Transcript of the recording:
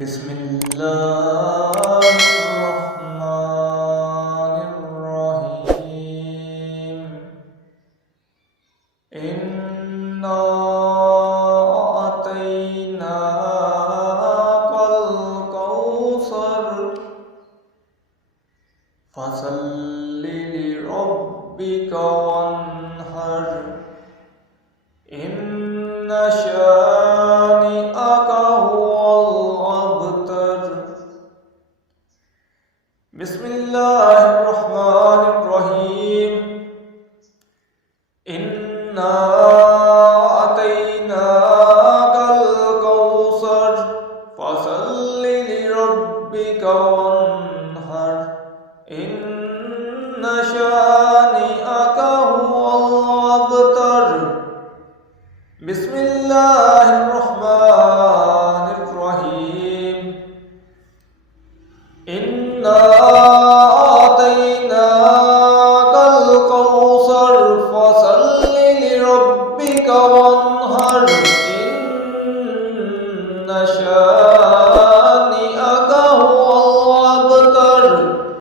بسم الله الرحمن الرحيم إنا أعطيناك الكوثر فصل لربك وانحر إن شانئك هو الأبتر. بسم الله الرحمن الرحيم إنا أعطيناك الكوثر فصل لربك وانحر إن شانئك هو الأبتر. بسم الله الرحمن الرحيم إنا أعطيناك الكوثر فصل لربك وانحر إن شانئك